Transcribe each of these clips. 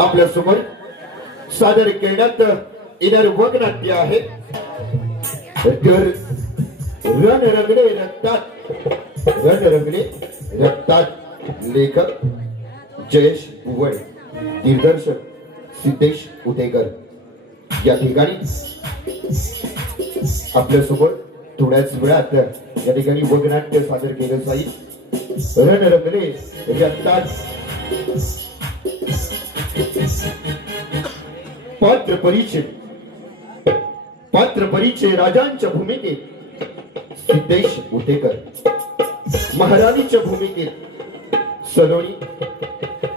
आपल्या समोर सादर करण्यात येणारे वगनाट्य आहे रण रंगले रक्तात, रण रंगले रक्तात। लेखक जयेश उवळे, दिग्दर्शक सिद्धेश उदेकर। या ठिकाणी आपल्या सोबत थोड्याच वेळात या ठिकाणी वगनाट्य सादर केलं जाईल। रण रंगले रक्तात। पात्र परिचय, पात्र परिचय राजांच्या भूमिकेत सिद्धेश उदेकर, महाराणीच्या भूमिकेत सलोनी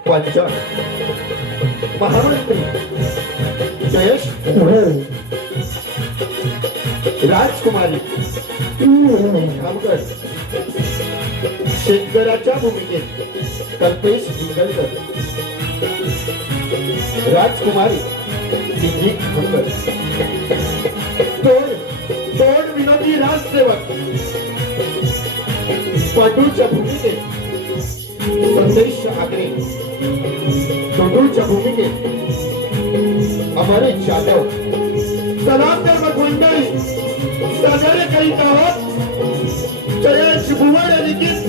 पांचाळ, महामंत्री जयेश उवळे, राजकुमारी खामकर, शेतकऱ्याच्या भूमिकेत कल्पेश इंगलकर, राजकुमारी दिग्गी खामकर, तोड विनोदी राजसेवक पाटूच्या भूमिकेत संदेश आगरे, टोटूच्या भूमिकेत अमरेश जाधव। सलाम तर मंडळी सादर करीत आहोत जयेश उवळे लिखित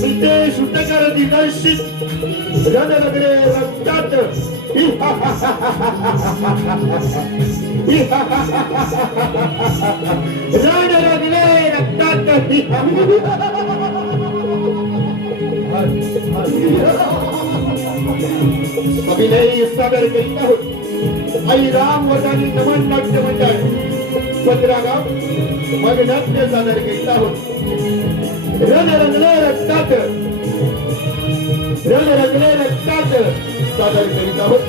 सिद्धेश उदेकर दिग्दर्शित रण रंगले रक्तात। रण रंगले रक्तात अभिनय सादर करीत आहोत आई राम वदानी नमन नाट्य मंडळ पत्रागाव मग नाट्य सादर करीत आहोत रण रंगले रक्तात, रण रंगले रक्तात सादर करीत आहोत।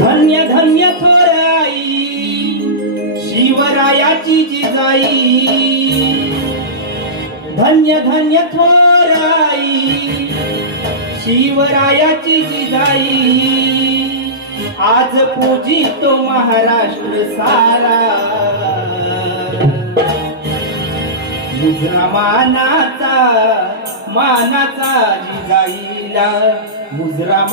धन्य धन्य थोराई शिवरायाची जिजाई, धन्य धन्य थोराई शिवरायाची जिजाई। आज पूजितो महाराष्ट्र सारा, मुजरा मानाचा मानाचा जिजाईला, मुजरा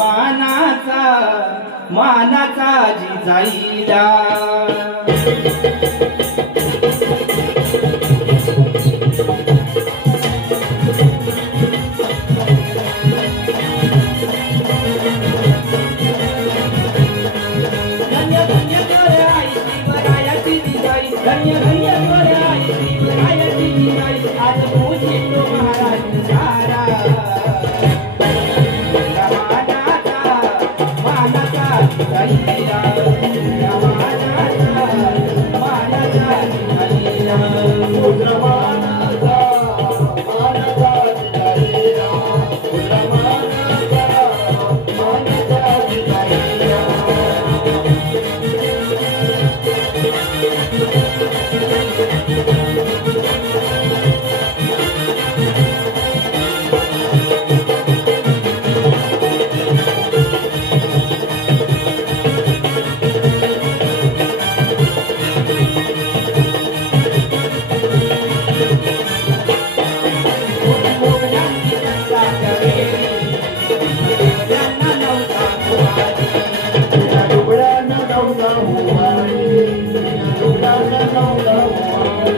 मानाचा जिजाईला। धन्य जिजाईला या मानाचा मानाचा जिजाईला मुद्रा मानाचा मानाचा जिजाईला मुद्रा मानाचा मानाचा जिजाईला डुबळ्यानं नवला हुवाई डुबळ्यानं नवला हुवाई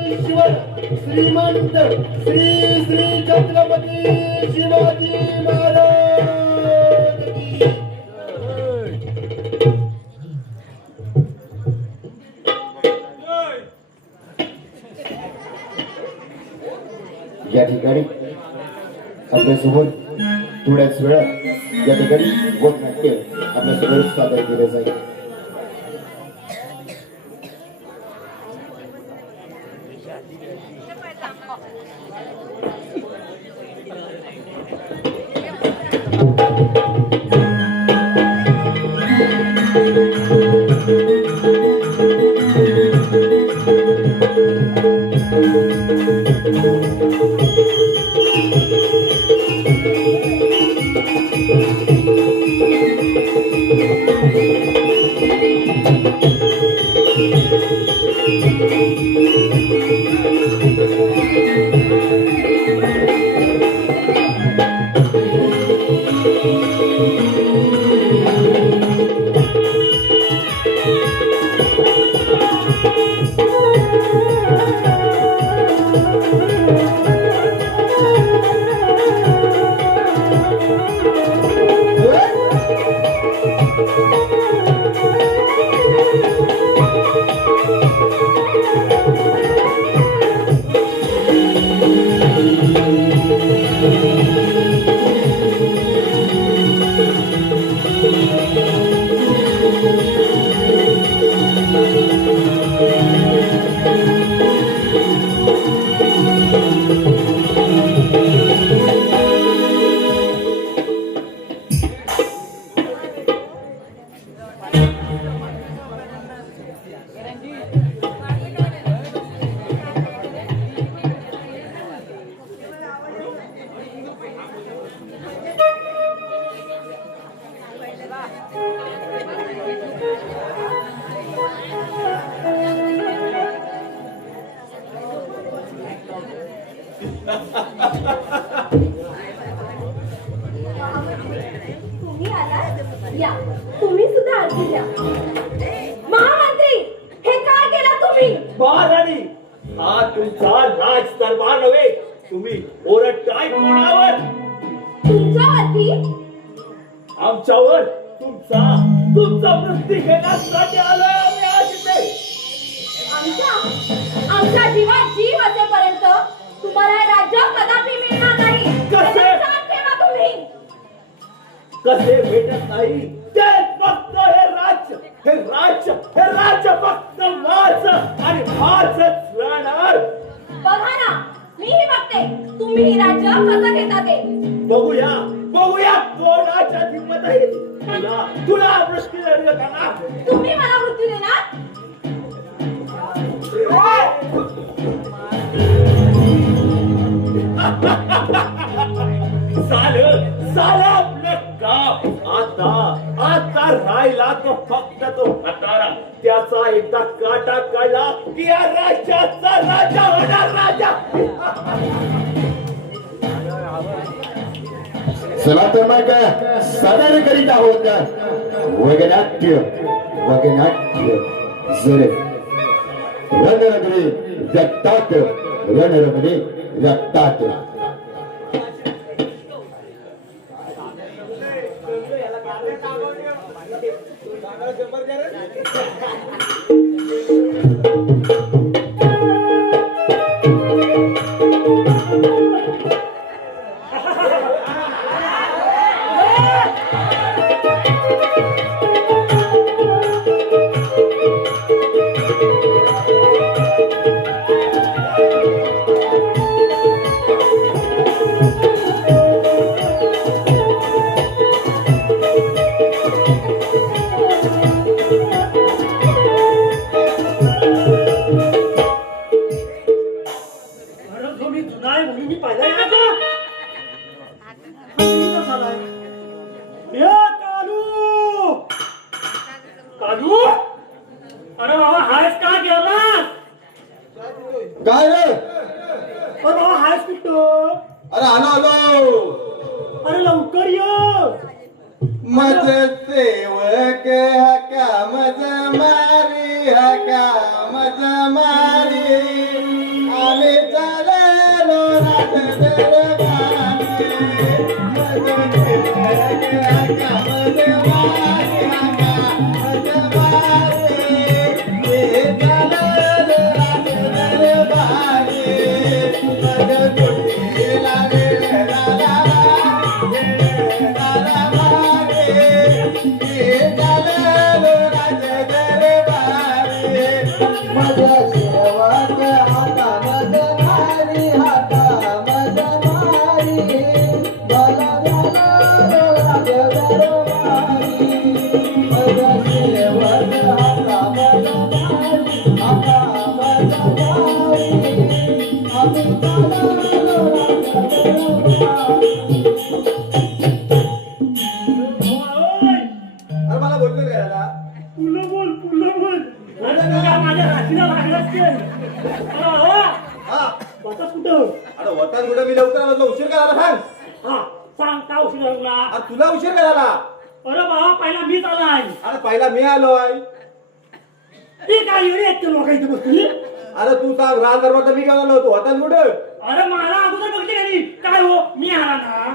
श्रीमंत श्री श्री छत्रपती शिवाजी महाराज की या ठिकाणी आपल्यासमोर थोड्याच वेळात या ठिकाणी गोपनाट्य आपल्यासमोर सादर केले जाईल. तुम्ही आलात? या तुम्ही सुद्धा आरती द्या. महामंत्री, हे काय केलं तुम्ही? महाराणी, हा तुमचा राज दरबार नव्हे. तुम्ही ओरडताय कोणावर? तुमच्यावरती? आमच्यावर तुमचा वृत्ती घेण्यासाठी आलोय मी आज इथे. आमच्या जीवात जीव असेपर्यंत तुम्हाला हे राज्य कदापि मिळणार नाही. कसे? लक्षात ठेवा तुम्ही. कसे भेटत नाही ते फक्त हे राज्य फक्त माझं आणि माझच राहणार. बघा ना, मीही बघते तुम्ही ही राज्य कसं घेता ते. बघूया कोणाच्या हिंमत आहे. तुला वृष्टी देणार का? तुम्ही मला मृत्यू देणार? झालं आपलं काम. आता राहिला तो फक्त तो म्हातारा. त्याचा एकदा काटा काढला की या राज्याचा राजा होणार राजा. चला तर मग सादर करीत आहोत वगनाट्य जरे रणरंगणे व्यक्तात रणरंगणे व्यक्तात. अरे बाबा हायस का गेला? काय रे? अरे बाबा हायस कुठं? अरे आलो. अरे लवकर ये. मज सेवक हका मज मारी आम्ही चाललो रात दरबारी. मज सेवक हका मज मारी मज मारी चाललो रात दरबारी. मज कुटीला मी लवकर आलो. उशीर करायला सांग. तुला उशीर करायला? अरे बाबा पहिला मीच आलाय. अरे पहिला मी आलोय. ती काय येते लोक इथे बसली. अरे तू सांग राज दरबार मी गेलो होतो होता कुठं? अरे मला अगोदर बघली का नाही? काय हो मी आला ना.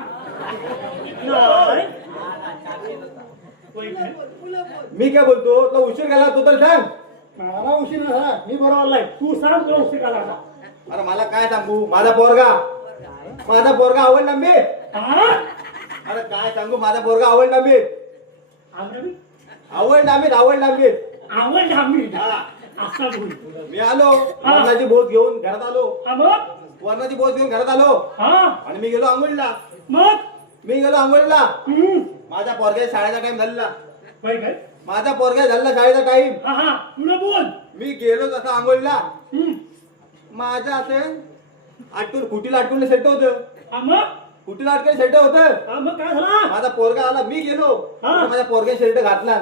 मी काय बोलतो तो उशीर केला तू तर सांग. मला उशीर झाला. मी बरोबर आलाय. तू सांग तुला उशीर का झाला. अरे मला काय सांगू माझा पोरगा आवडला मी. अरे काय सांगू माझा पोरगा आवडला मी. आवडला मी. मी आलो वरणाची बोट घेऊन घरात आलो. आणि मी गेलो आंघोळीला. माझ्या पोरग्या शाळेचा टाइम झालेला. शाळेचा टाइम. मी गेलो तसा आंघोळीला. माझ्या असे कुटीला अटकून सेट होत. माझा पोरगा आला. मी गेलो माझ्या पोरग्या शर्ट घातला.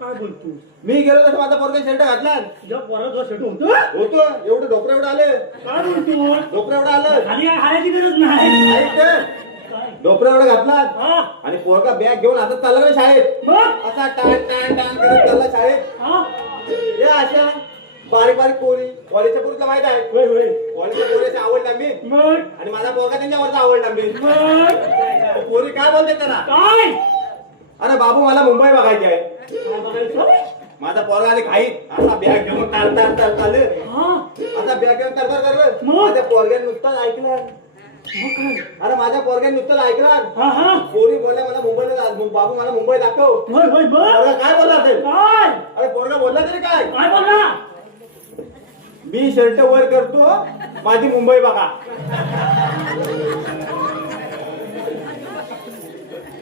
काय बोलतो? मी गेलो तसं माझा पोरगा शर्ट घातला. तुझ्या पोराचा शर्ट होतो एवढं ढोकरं एवढं आले. काय बोलतो? ढोकरं एवढं आलं. खाली हारायची गरज नाही. ढोकरं एवढं घातला आणि पोरगा बॅग घेऊन हातात चालला का शाळेत. मग असा टाण करत चालला शाळेत. हे अशा बारीक पोरी कॉलेजच्या पोरीला माहित आहे. कॉलेजच्या पोरीची आवडला मी. आणि माझा पोरगा त्यांच्यावरचा आवडला मी. पोरी काय बोलते त्याला? काय? अरे अरे बाबू मला मुंबई बघायची आहे. काय बघायचं? माझा पोरगा आले खाईत असा बॅग घेऊन तार चालले. हा आता बॅग घेऊन तर मग? माझ्या पोरग्याने नुसताच ऐकलं. मग काय? अरे माझ्या पोरग्याने नुसतंच ऐकलं. हा पोरी बोलल्या मला मुंबईला बाबू मला मुंबई दाखव. होय होय बर पोरगा काय बोलला असेल? काय अरे पोरगा बोलला तरी काय? काय बोलला? मी शर्ट वर करतो माझी मुंबई बघा.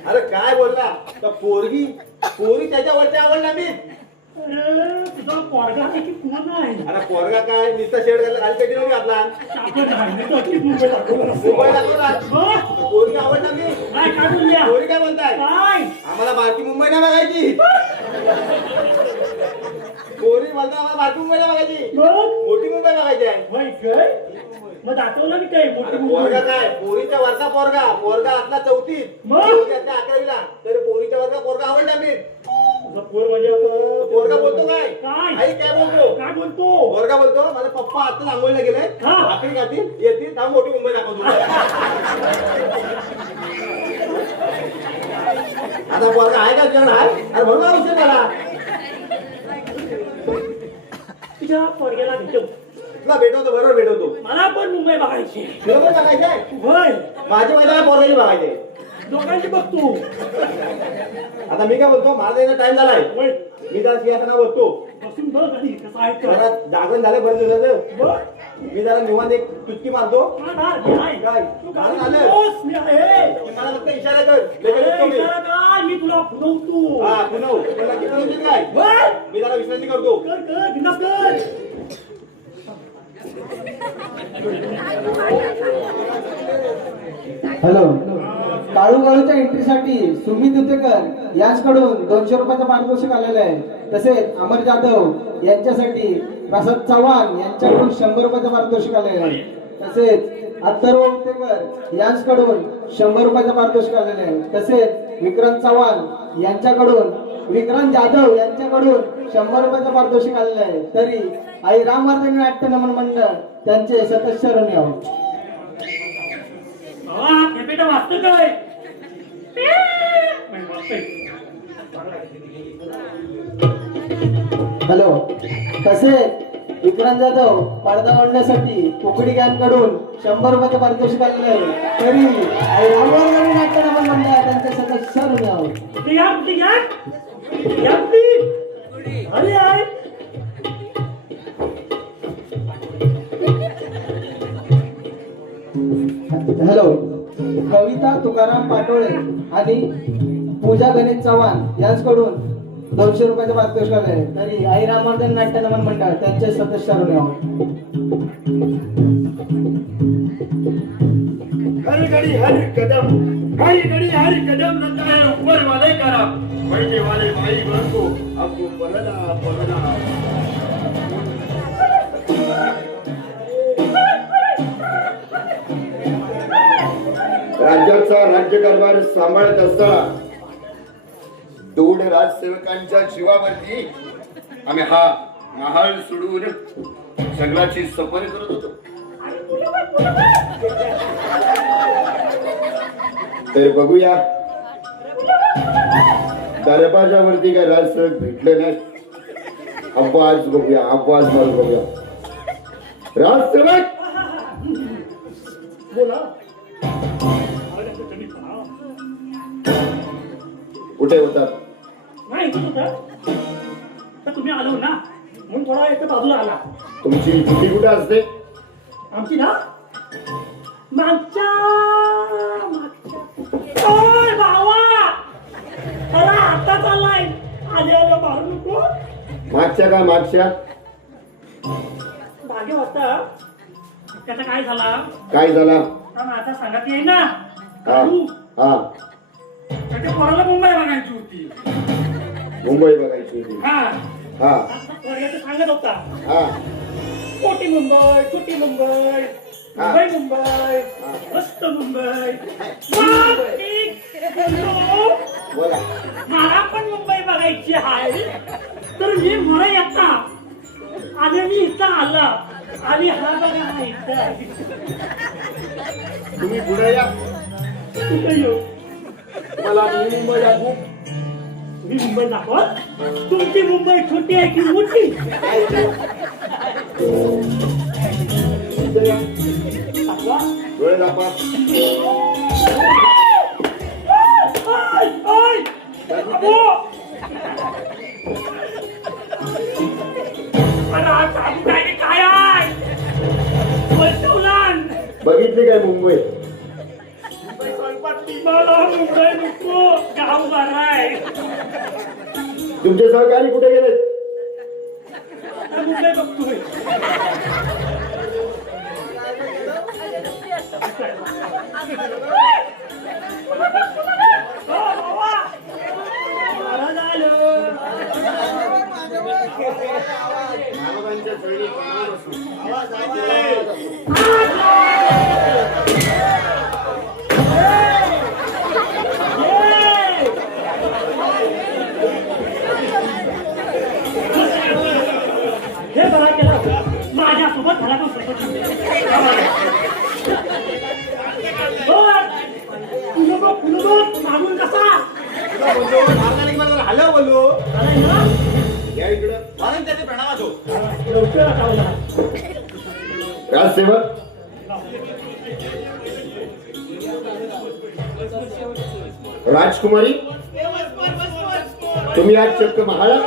अरे काय बोलला? तर पोरी त्याच्या वरच्या आवडला मी. अरे तुझा पोरगा किती कोण आहे? अरे पोरगा काय नुसतं शर्ट घातला खाली कधी घातला आपण राहिलं तर ती मुंबई दाखवणार असं. मुंबई दाखवला. मग? पोरगी आवडला मी. काय बोलल्या? पोरी काय बोलताय? काय आम्हाला बारकी मुंबई नाही बघायची. पोरी बोलता आम्हाला बारकी मुंबईला बघायची. मग? मोठी मुंबई बघायची आहे. होय काय? मग दाखवलं मी काय मोठी अरे मुंबई? पोरगा काय पोरीच्या वरचा पोरगा आतला 4थीत. मग? पोरगी आतल्या 11वीला. तर पोरीच्या वरचा पोरगा आवडला मी. तुझा पोर म्हणजे आता पोरगा बोलतो काय? काय? आई काय बोलतो? काय बोलतो? पोरगा बोलतो माझा पप्पा आता आंघोळीला गेले. हा. भाकरी खातील येतील हा मोठी मुंबई दाखवतो. आता पोरगा आहे का जण आहे? अरे म्हणून हा विषय झाला. तुझ्या पोरग्याला भेटव. तुला भेटवतो बरोबर भेटवतो. मला पण मुंबई बघायची. तुला पण बघायचंय? होय माझ्या माझ्या पोरगाची बघायचे. दोघांची बघतो. आता मी काय बोलतो माझा यायचा टाइम झालाय. होय मी जरा सिंहासनावर बसतो. बसून बघ आधी कसं आहे जरा तर. जागरण झालं बंद झालं. बघ. मी जरा निवांत एक चुटकी मारतो. हा, मी आहे. काय? तू मला गाडी झालं. बोस, मी आहे. मला फक्त इशारा कर. लगेच येतो मी. इशारा कर, मी तुला फुलवतो. हा पुनव तुला किती होतील काय? होय. मी जरा विश्रांती करतो. कर बिंदास कर. हॅलो, काळूच्या एंट्रीसाठी सुमित उतेकर यांच्याकडून 200 रुपयाचं पारितोषिक आलेलं आहे. तसेच अमर जाधव यांच्यासाठी प्रसाद चव्हाण यांच्याकडून 100 रुपयाचं पारितोषिक आलेलं आहे. तसेच अथर्व उतेकर यांच्याकडून 100 रुपयाचं पारितोषिक आलेलं आहे. तसेच विक्रांत चव्हाण यांच्याकडून विक्रांत जाधव यांच्याकडून 100 रुपयाचं पारितोषिक आलेलं आहे. तरी आई रामवर्धन नाट्य नमन मंडळ त्यांचे सदस्य ऋणी आहोत. बाबा, हे बेटा वाचतो काय? नाही, वाचतोय. हॅलो, तसेच विक्रांत जाधव पडदा ओढण्यासाठी कुकडी गँगकडून 100 रुपयाचं पारितोषिक आलेलं आहे. तरी आई रामवर्धन नाट्य नमन मंडळ त्यांचे सदस्य ऋणी आहोत. कुठे घ्या, कुठे घ्या? घ्या कुठे? अरे आहे. हॅलो, कविता तुकाराम पाटोळे आणि पूजा गणेश चव्हाण यांच्याकडून 200 रुपयाचं पारितोषिक आले आहे. तरी आई रामवर्धन नाट्य नमन मंडळ त्यांचे सदस्य ऋणी आहोत. हर घड़ी हर कदम लगता है ऊपर वाले का राम, बैठे वाले भाई बहन को आपको पलना. राज्याचा राज्यकारभार सांभाळत असताना दूढ राजसेवकांच्या जीवावरती आम्ही हा महाल सोडून जंगलाची सफर करत होतो. तर बघूया दरवाजावरती काय राजसेवक भेटले नाही. आवाज बघूया, आवाज मारून बघूया. राजसेवक बोला. अरे, आता तुम्ही पहा. कुठे होतात? नाही इथंच होतं. तर तुम्ही आलो ना म्हणून थोडा एक बाजूला आला. तुमची ड्युटी कुठे असते? आमची ना मागच्या ओय भावा, अरे आता चाललाय. आले मारू नको. मागच्या का मागच्या? भाग्य होता. त्याचा काय झाला? काय झाला? का माझा सांगत येईल ना. हा काढू. हा त्याच्या पोराला मुंबई बघायची होती. मुंबई बघायची होती. हा हा पोरग्याचं सांगत होता. हा मोठी मुंबई, छोटी मुंबई, मुंबई मुंबई, मस्त मुंबई. मग मी बोललो, बोला. मला पण मुंबई बघायची आहे. तर मी मला येता आधी मी इथं आला आणि हा बघा हा इथं आहे. तुम्ही पुढे या. कुठे येऊ? मला मुंबई दाखवू. तुम्ही मुंबई दाखवा. तुमची मुंबई छोटी आहे की मोठी? दाखवा. डोळे दाखवा. ओय, ओय, बाबू. अरे आज साबू काय आहे? वैष्णवलान. बघितली काय मुंबई? मला मुंबई नको, गाव बरा आहे. तुमचे सहकारी कुठे गेले? मुंबई बघतोय. हे बघा केलं माझ्यासोबत झाला पण सोबत मागून कसा हॅलो बोलू या इकडं. म्हणून त्याचे प्रणाम हो. लवकर आठवला. राजसेवक राजकुमारी, तुम्ही आज चक्क महाळा.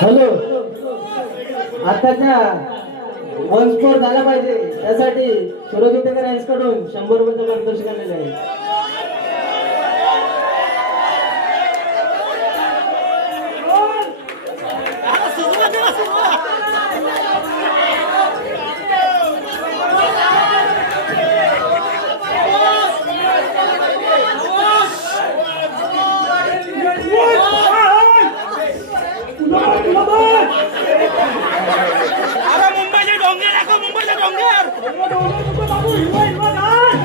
हॅलो, आताच्या वनस्फोट झाला पाहिजे त्यासाठी सुरजितेकर यांच्याकडून 100 रुपयाचं मार्गदर्शन आलेलं आहे. मुंबईचे डोंगर दाखव, मुंबईचे डोंगर. बाबू हिरवा हिरवा घाल.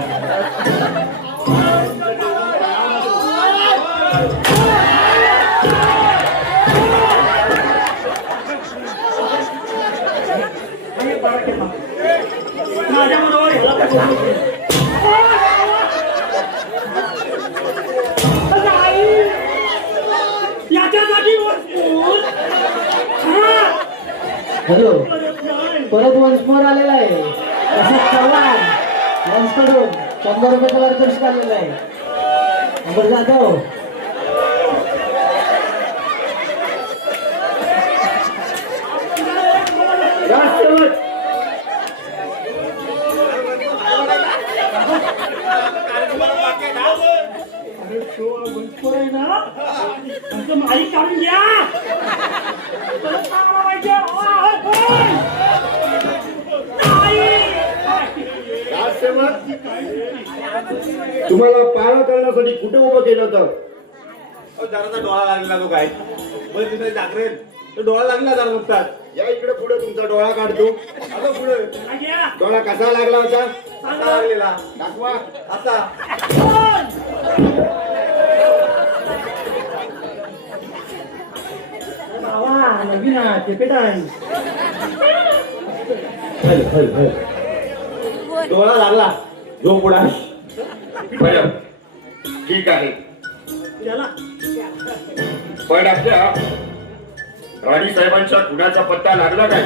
माझ्याबरोबर याच्यासाठी हॅलो, परत वनस्फोट आलेला आहे. तसंच चव्हाण यांच्याकडून 100 रुपयाचं मार्गदर्शन आलेलं आहे. अमर जाधव, राजसेवक मालिक काढून घ्या. राजसेवक तुम्हाला पाळा करण्यासाठी कुठे उभं केलं होतं? जराचा डोळा लागला तो काय बस तिथे जागरेल तो डोळा लागला जरा नुकताच. या इकडे पुढे तुमचा डोळा काढतो. आलो पुढे डोळा कसा लागला होता? असा लागलेला दाखवा. असा नवीन टिपेट आहे. डोळा लागला झोप उडा. बरं, ठीक आहे. त्याला पण आपल्या राणी साहेबांच्या खुनाचा पत्ता लागला काय?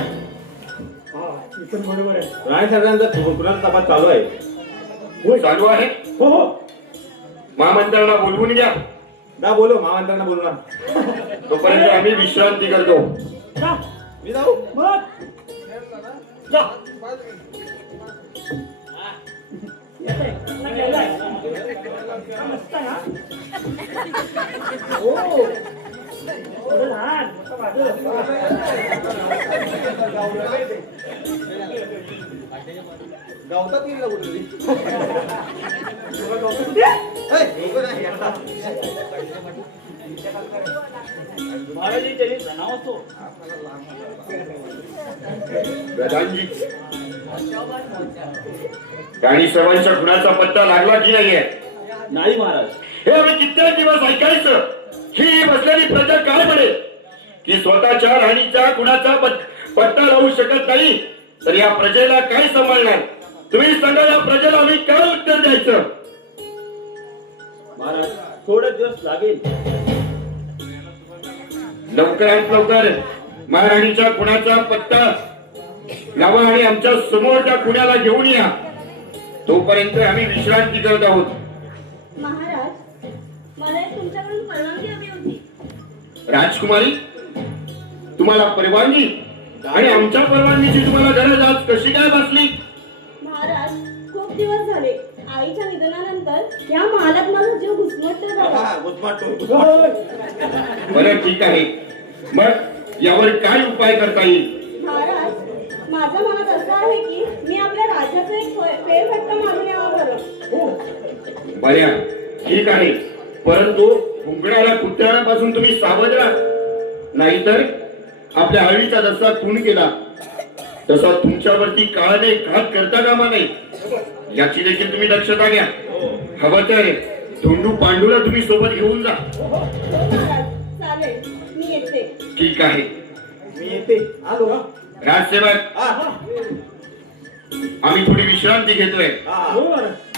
इथून बरोबर आहे. राणी साहेबांचा खुनाचा तपास चालू आहे. हो, चालू आहे. हो हो. महामंत्र्यांना बोलवून घ्या. ना बोलो महामंत्र्यांना बोलू ना. तोपर्यंत आम्ही विश्रांती करतो. जा. मी जाऊ मग जा. येतंय. गेलाय. मस्त आहे, हा. हो. थोडं लहान, मोठं वाटलं. गावतात गेला कुठे तुला डोकं कुठे? महाराजी त्यांनी प्रणाम असतो. प्रधानजी, राणी साहेबांच्या खुनाचा पत्ता लागला की नाहीये? नाही महाराज. हे आम्ही कित्येक दिवस ऐकायचं. ही बसलेली प्रजा काय म्हणे की स्वतःच्या राणीच्या खुनाचा पत्ता लावू शकत नाही, तर या प्रजेला काय सांभाळणार? तुम्ही सांगा, या प्रजेला आम्ही काय उत्तर द्यायचं? महाराज थोडे दिवस लागेल. लवकरात लवकर महाराणीच्या खुनाचा पत्ता लावा आणि आमच्या समोरच्या खुन्याला घेऊन या. तोपर्यंत आम्ही विश्रांती करत आहोत. महाराज, मला एक तुमच्याकडून परवानगी हवी होती. राजकुमारी, तुम्हाला परवानगी? आणि आमच्या परवानगीची तुम्हाला गरज आज कशी काय भासली? महाराज, खूप दिवस झाले आईच्या निधनानंतर या महालात माझा जीव घुसमटतो झाला. हा, घुसमटतो. बरं, ठीक आहे. मग यावर काय उपाय करता येईल? महाराज, माझ्या मनात असं आहे की मी आपल्या राज्याचा एक फेरफटका मारून यावं बरं. बऱ्या, ठीक आहे. परंतु उघड्याला कुत्र्यापासून तुम्ही सावध राहा. नाहीतर आपल्या हळीचा जसा खून केला तसा तुमच्यावरती काळाने घात करता कामा नाही. याची देखील तुम्ही दक्षता घ्या. हवं तर धोंडू पांडूला तुम्ही सोबत घेऊन जा. महाराज, चालेल, मी येते. ठीक आहे. मी येते. आलो. हा. राजसेवक, हा. आम्ही थोडी विश्रांती घेतोय. हा.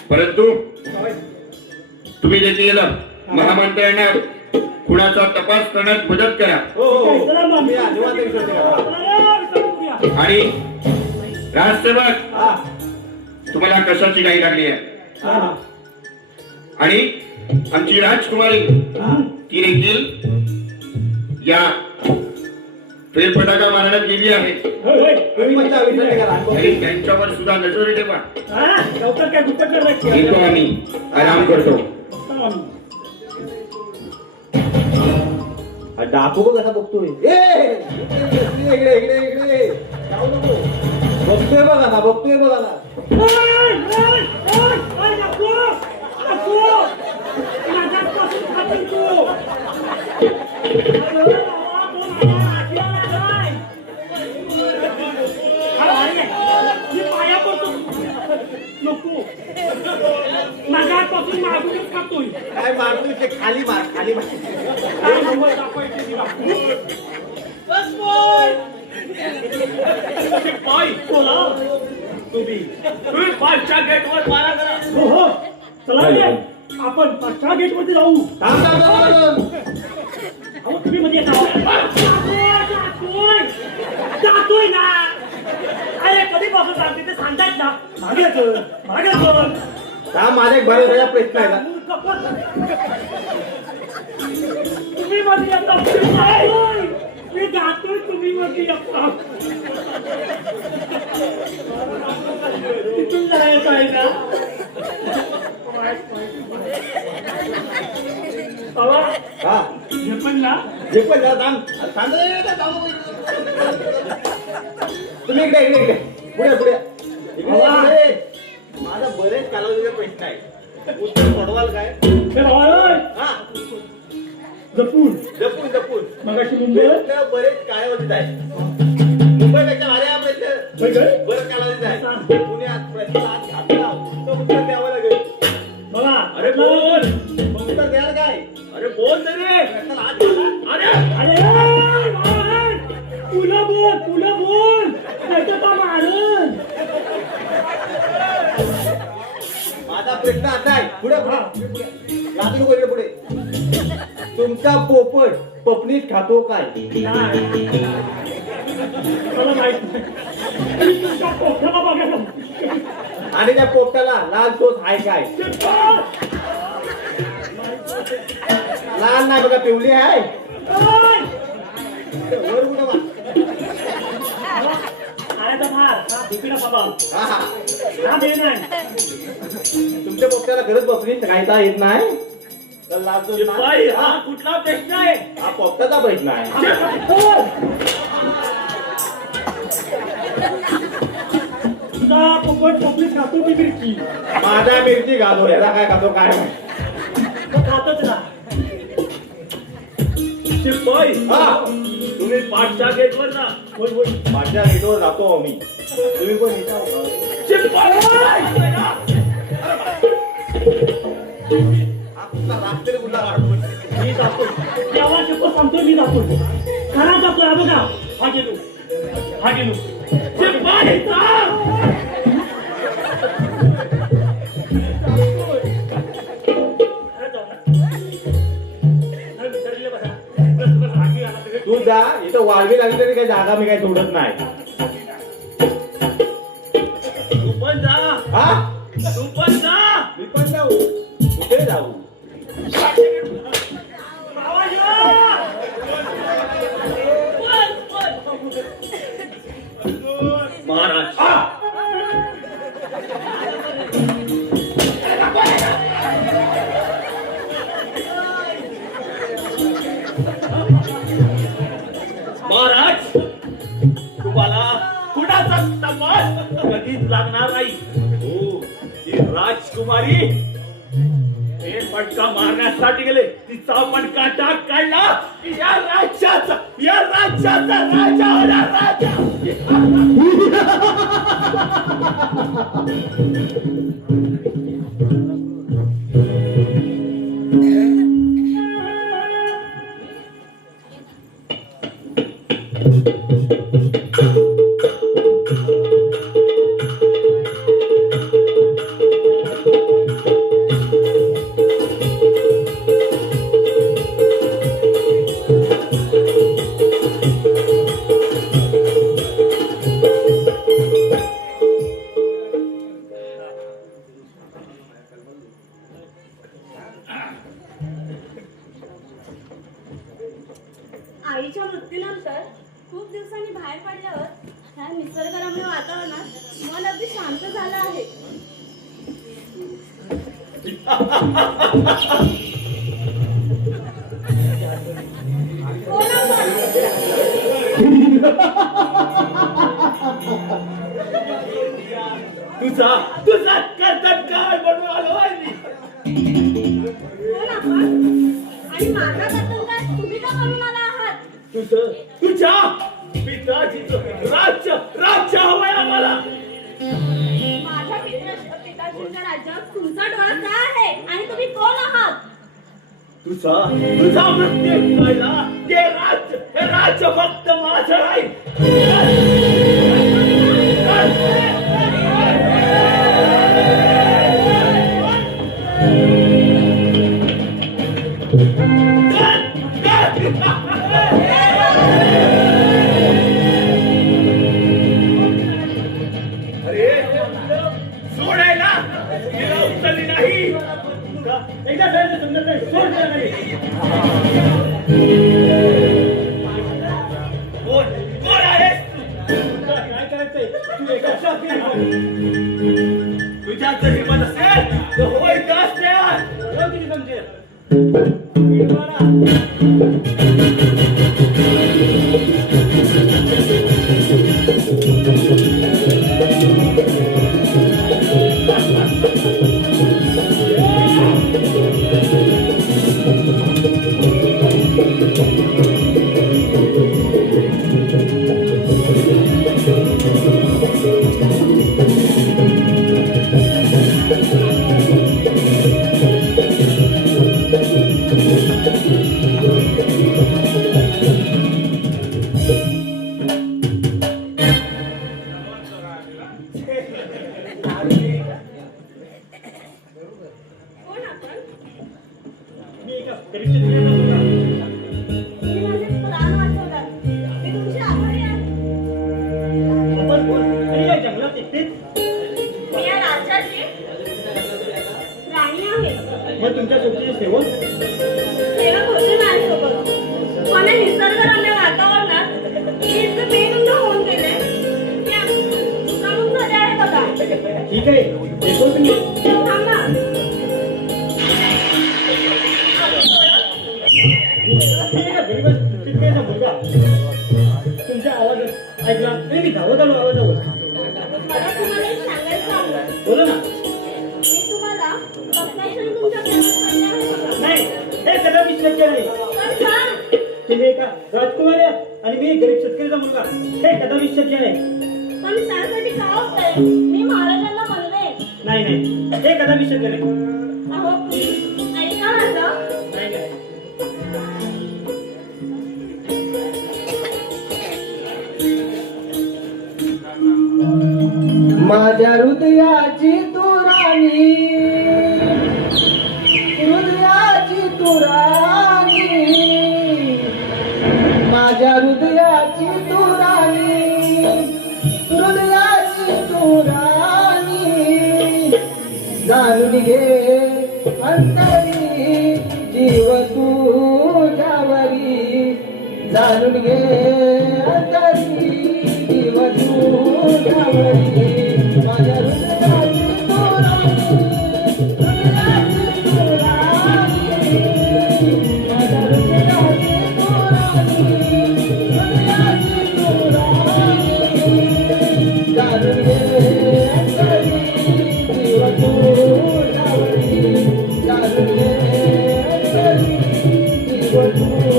परंतु तुम्ही देखील महामंत्र्यांना खुनाचा तपास करण्यात मदत करा. हो, हो. चला मग. मी आलो. आता विश्रांती करा. आणि राजसेवक, हा. तुम्हाला कशाची घाई लागली आहे? हा. आणि आमची राजकुमारी हा. ती देखील या फेरफटाका मारण्यात गेली आहे. तुम्ही म्हणता विश्रांती करा. आणि त्यांच्यावर सुद्धा नजर ठेवा. लवकर काय गुप्त करायची? येतो आम्ही, आराम करतो. हा डाकू बघ कसा बघतोय. इकडे इकडे इकडे इकडे जाऊ नको. बघतोय बघा ना, बघतोय बघा ना. मागापासून मागूनच खातोय. काय मारतोय ते खाली मार, खाली मार. काय नंबर दाखवायचे तिला? पाय बोला. तुम्ही पाचच्या गेटवर मारा करा. हो हो, चला रे. आपण पाचच्या गेट मध्ये जाऊ. थांब थांब थांब. अहो, तुम्ही मध्ये येता. जातोय ना. अरे कधीपासून सांगते ते सांगतायत ना. मागे चल, मागे चल. हा, माझा एक भरवसा प्रश्न आहे का? तुम्ही मध्ये येता. नाही, मी जातोय, तुम्ही मध्ये येता. तिथून जायचं आहे ना. बाबा, हा, हे पण ना. जे पण जरा थांब. थांब रे, थांब. तुम्ही इकडे इकडे इकडे पुढे पुढे इकडे इकडे. माझा बरेच कालावधीचा प्रश्न आहे. उत्तर सोडवाल काय? हे बाबा, हा, जपून. जपून जपून. मगाशी मुंबई. प्रश्न बरेच कालावधीत आहे. मुंबईपेक्षा भारी हा प्रश्न होय काय? बरं कालावधीत आहे. पुण्यात प्रश्न आज घातला तर उत्तर द्यावं लागेल. बघा. अरे बोल. मग उत्तर द्याल काय? अरे बोल ना रे. प्रश्न आज घातला. अरे अरे तुला बोल, तुला बोल. त्याच्यात मारून. माझा प्रश्न असा आहे. पुढे पुढे लागू नको इकडे पुढे. तुमचा पोपट पपनीत खातो काय? मला माहित नाही. मी तुमच्या पोटाला बघायला. आणि त्या पोपटाला लाल सोस आहे काय? लाल नाही बघा, पिवळी आहे. वर कुठं बा? खायचा फार. हा, भिकडा बाबा. हा हा. हा, दे नाही. तुमच्या पोपटाला खरंच पपनीत खायचा येत नाही तर लाल सोस नाही. हा कुठला प्रश्न आहे? हा पोपटाचा प्रश्न आहे. तुझा पोपट पोपली खातो की मिरची? माझा मिरची घालो, याला काय खातो काय माहिती. तो खातोच ना. शिपाई, हा, तुम्ही पाठच्या गेटवर जा. होय होय. पाठच्या गेटवर जातो आम्ही. तुम्ही पण येता का? हा कुठला रात्री कुठला काढतो? मी जातो. देवा शपथ सांगतोय, मी जातो. खरा जातोय. हा बघा. हा गेलो. हा गेलो. शिपाई, खरं जाऊ ना. तू जा, इथं वाळवी लागली तरी काही जागा मी काही सोडत नाही. तू पण जा. हा, तू पण जा. मी पण जाऊ. कुठे जाऊ? महाराज, महाराज, तुम्हाला कुणाचा तपास कधीच लागणार नाही. हो, ती राजकुमारी हे फटका मारण्यासाठी गेले. तिचा पण काटा काढला की या राज्याचा राजा होणार राजा. आईच्या मृत्यूनंतर खूप दिवसांनी बाहेर पडल्यावर ह्या निसर्गरम्य वातावरणात मन अगदी शांत झालं आहे. कोण आपण? तुझा कर्तव्य काय बनून आलोय मी. कोण आपण? आणि माझा कर्तव्य तुम्ही का करून आला आहात? तुझ्या पिताजीचं राज्य हवंय आम्हाला. माझ्या पिताजींच्या राज्यात तुमचा डोळा का आहे आणि तुम्ही कोण आहात? तुझा मृत्यू कळला. हे राज्य फक्त माझं आहे. अरे सोडायला तिला उचलली नाही. एकदा जायचं समजत नाही. सोड तिला नाही. कोण आहेस तू? काय करायचंय? तू एका तुझ्या जर हिंमत असेल तर होय का असते किती समजेल. कोण आपण? मी एका गरीबच्या दुनियेत होता. तुम्ही माझे प्राण वाचवलात. मी तुमची आभारी आहे. आपण कोण? आणि या जंगलात एकटेच? मी या राज्याची राणी आहे. मग तुमच्या सोबतीचे सेवक? सेवक होते माझ्यासोबत. पण या निसर्गरम्य वातावरणात मी इतकं बेधुंद होऊन गेले की दुकानून झाले आहे बघा. ठीक आहे, येतो तुम्ही. थांबा. मी एका गरीब शेतकऱ्याचा मुलगा. तुमच्या आवाज ऐकला तरी मी धावत आलो आवाजावर. मला तुम्हाला एक सांगायचं आहे. बोला ना. मी तुम्हाला बघण्यासाठी तुमच्या प्रेमात पडले आहे बघा. नाही, हे कदापि शक्य नाही. पण का? तुम्ही एका राजकुमारी आहात आणि मी एक गरीब शेतकरीचा मुलगा. हे कदापि शक्य नाही. पण त्यासाठी काय होतंय? मी महाराजांना म्हणले. नाही नाही, हे कदापि शक्य नाही. अहो प्लीज ऐका माझं. नाही नाही. माझ्या हृदयाची तू राणी, हृदयाची तू राणी, माझ्या हृदयाची तू राणी, हृदयाची तू राणी, जाणून घे अंतरी जीव तुझ्यावरी, जाणून घे अंतरी जीव तुझ्यावरी. माझ्या हृदयाची तू राणी, हृदयाची तू राणी, माझ्या हृदयाची तू राणी, हृदयाची तू राणी, जाणून घे अंतरी जीव तुझ्यावरी, जाणून घे अंतरी जीव तुझ्यावरी.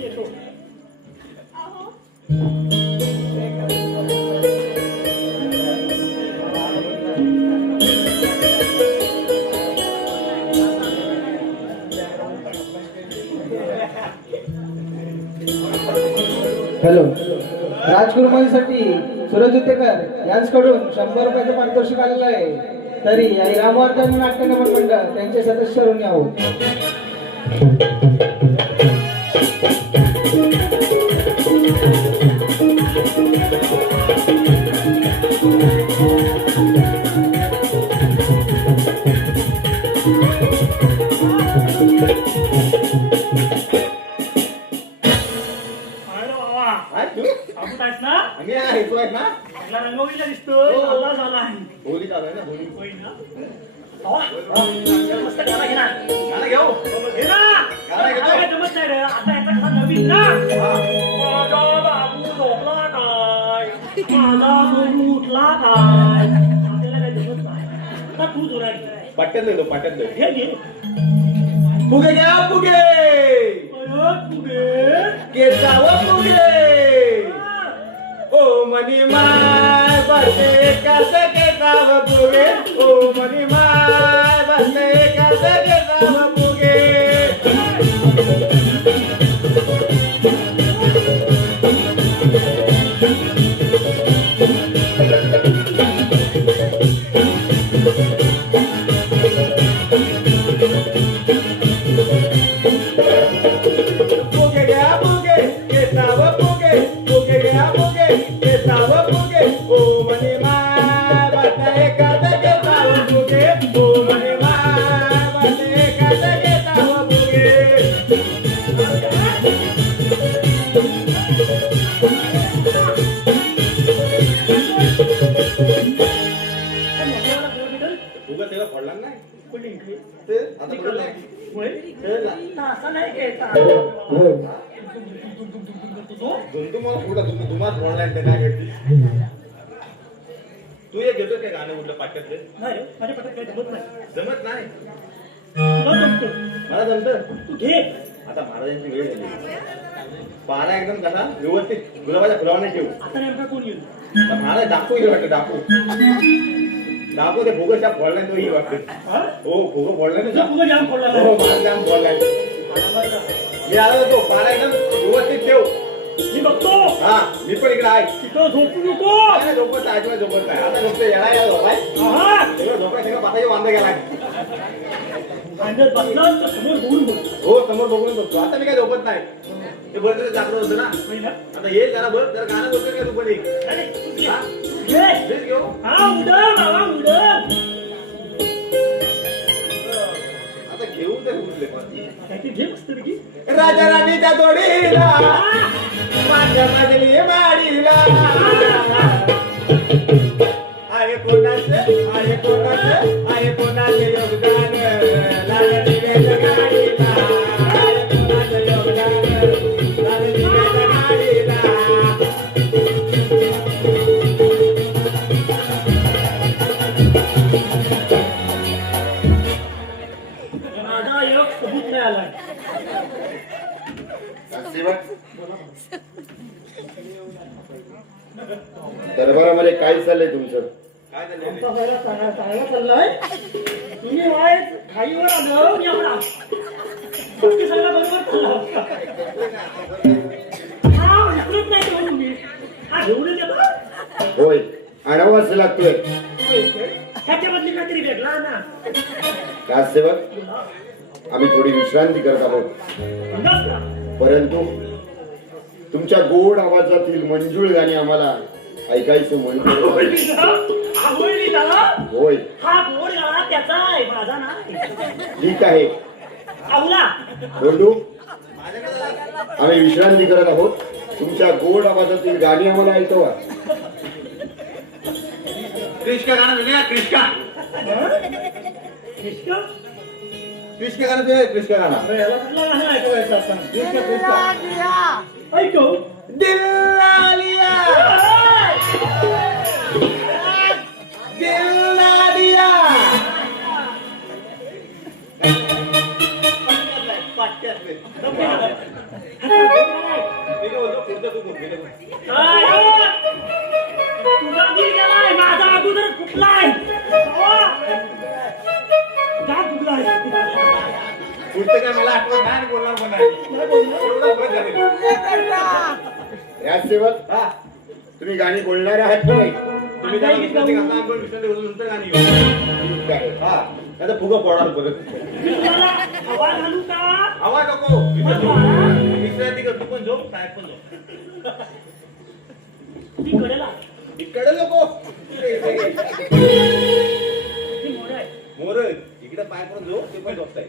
येतो. अहो हॅलो, राजकुमारीसाठी सूरज उतेकर यांच्याकडून 100 रुपयाचं पारितोषिक आलेलं आहे. तरी आई रामवर्धन नाट्य नमन मंडळ त्यांचे सदस्य ऋणी आहोत. अरे बाबा काय तू? आपण आहेस ना आम्ही आहे, तू आहे ना? आपला रंगोळीला दिसतोय हो. चालला झाला आहे होळी चालू आहे ना, होळी. होय ना वा, मस्त गाणं घे ना. गाणं घेऊ. घे ना. गाणं घेतो. काय जमत नाही रे आता याचा कसा नवीन ना माझा बाबू झोपला काय, माझा बाबू उठला काय, आपल्याला काय जमत नाही. आता तू जोरात घे. पाट्यात देतो, पाट्यात देतो. घे घे फुगे घ्या, फुगे. परत तू घे. केसाव फुगे. ओ मनी माय बसे कसे केसाव फुगे. ओ मनी माय बसे कसे केसाव फुगे. फुगे घ्या, फुगे. केसाव फुगे. फुगे घ्या, फुगे. केसाव फुगे. ओ मनी माय बसे कसे केसाव फुगे. ओ मनी माय बसे कसे केसाव फुगे. फुगा तेव्हा पडला नाही. ते आता पडलं नाही. असं नाही घ्यायचा धुंदू मला पुढं धुमास ऑनलाईन ते काय घेतली. तू हे घेतो काय गाणं कुठलं पाठ्यातले? नाही रे, माझ्या पटात काही जमत नाही. जमत नाही. तुला जमतं. मला जमतं. तू घे. आता महाराजांची वेळ झाली. पारा एकदम कसा व्यवस्थित गुलाबाच्या फुलावाने ठेवू. आता नेमका कोण येईल आता महाराज डाकू येईल वाटतं. डाकू ते भोगच्या फोडलाय तो येईल वाटतं. हा? हो भोग फोडलाय तुझा ना. फुगा जाम फोडला हो नाही. महाराज जाम फोडलाय. आरामात जा. मी आलो तो पारा एकदम व्यवस्थित ठेव. मी बघतो हा मी पण इकडे आहे. तिथं झोपू नको. नाही, झोपत आहे, अजिबात झोपत नाही. आता झोपतो येणार झोपाय. हा. सगळं झोपाय सगळं पाताही वांदा गेलाय. भांडत बसलास तर समोर बघून बोल. हो समोर बघून बघतो. आता मी काय झोपत नाही. ते बरं जागरण होतं ना. होय ना? आता ये जरा बघ, जरा गाणं बोलतो का तू पण एक? अरे, तू घे. हा? घे. प्लीज घेऊ. हा उडव बाबा उडव. आता घेऊ तर उठले पण. काहीतरी घे मस्तपैकी. राजा राणीच्या जोडीला माझ्या मजली माडीला आहे कोणाचे आहे कोणाचे योगदान लाल दिव्याच्या गाडीला आहे कोणाचे योगदान लाल दिव्याच्या गाडीला. माझा एक सबूत नाही आलाय. सेवक दरबारामध्ये काय चाललंय तुमचं? आमचा पहिला चांगला चाललाय. तुम्ही वाय खाईवर आलं मी आपला बाकी सगळं बरोबर चाललं. हा विसरत नाही तो तुम्ही. हा घेऊन येतो. होय, आणावाच लागतोय. ह्याच्या बदली काहीतरी वेगळा ना. राजसेवक, आम्ही थोडी विश्रांती करत आहोत, अंदाज का? परंतु तुमच्या गोड आवाजातील मंजूळ गाणी आम्हाला ऐकायचं म्हणतो. आवडली त्याला. होय, हा गोड गाळा त्याचा आहे, माझा नाही. ठीक आहे. आवला बोलू, आम्ही विश्रांती करत आहोत. तुमच्या गोड आवाजातील गाणी आम्हाला ऐकवा. कृष्णा गाणं म्हणजे कृष्णा कृष्ण कृष्ण गाणं ते कृष्ण गाणं. अरे याला कुठला गाणं ऐकवायचं आता? ऐकू. दिल ना लिया दिल ना दिया. तुझा गीत गेलाय, माझा अगोदर कुठलाय? का कुठलाय? पुढचं काय मला आठवत नाही आणि बोलणार पण नाही. एवढं बरं झालं. राजसेवक, हा, तुम्ही गाणी बोलणार आहात की नाही? तुम्ही त्याला विश्रांती घालता, आपण विश्रांती घालून नंतर गाणी घेऊ. ठीक आहे. हा, आता फुगं पडणार परत. मी तुम्हाला हवा घालू का? आवाज नको. विश्रांती कर, तू पण झोप, साहेब पण झोप. ती कडेला. इकडे नको. ती मोड आहे. मोर इकडे पाय पडून झोप, ते पण झोपताय.